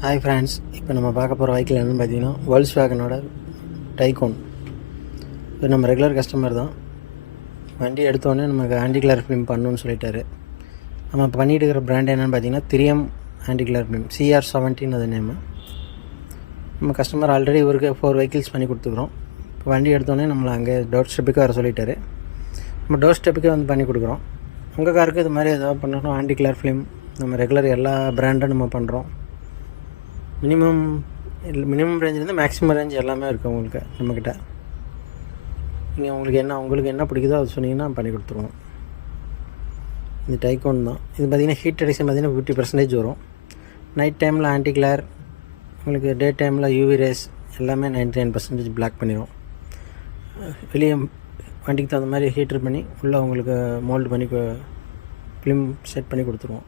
Hi friends, இப்போ நம்ம பார்க்க போகிற வெஹிக்கிள் என்னென்னு பார்த்தீங்கன்னா Volkswagenோட டைகோன். இது நம்ம ரெகுலர் கஸ்டமர் தான். வண்டி எடுத்தோடனே நமக்கு ஆன்டி கிளர் ஃபிலிம் பண்ணணும்னு சொல்லிட்டாரு. நம்ம பண்ணிட்டு இருக்கிற பிராண்ட் என்னென்னு பார்த்தீங்கன்னா 3M ஆன்டி கிளர் ஃபிலிம் CR17 அது நேமு. நம்ம கஸ்டமர் ஆல்ரெடி இவருக்கு 4 வெஹிக்கிள்ஸ் பண்ணி கொடுத்துக்குறோம். இப்போ வண்டி எடுத்தோடனே நம்மளை அங்கே டோர் ஸ்டெப்புக்கு வர சொல்லிட்டாரு. நம்ம டோர் ஸ்டெப்புக்கே வந்து பண்ணி கொடுக்குறோம். உங்கள் காருக்கு இது மாதிரி எதாவது பண்ணணும், ஆன்டி கிளர் ஃபிலிம் நம்ம ரெகுலர் எல்லா பிராண்டும் நம்ம பண்ணுறோம். மினிமம் ரேஞ்சிலேருந்து மேக்ஸிமம் ரேஞ்ச் எல்லாமே இருக்குது உங்களுக்கு நம்மக்கிட்ட. நீங்கள் உங்களுக்கு என்ன பிடிக்குதோ அது சொன்னீங்கன்னா பண்ணி கொடுத்துருவோம். இது டைகோன் தான். இது பார்த்திங்கன்னா ஹீட் அடிஷன் பார்த்திங்கன்னா 50% வரும். நைட் டைமில் ஆன்டி கிளர், உங்களுக்கு டே டைமில் யூவி ரேஸ் எல்லாமே 99% பிளாக் பண்ணிடும். வெளியே வண்டிக்கு தகுந்த மாதிரி ஹீட்டர் பண்ணி உள்ளே உங்களுக்கு மோல்டு பண்ணி ஃபிலிம் செட் பண்ணி கொடுத்துருவோம்.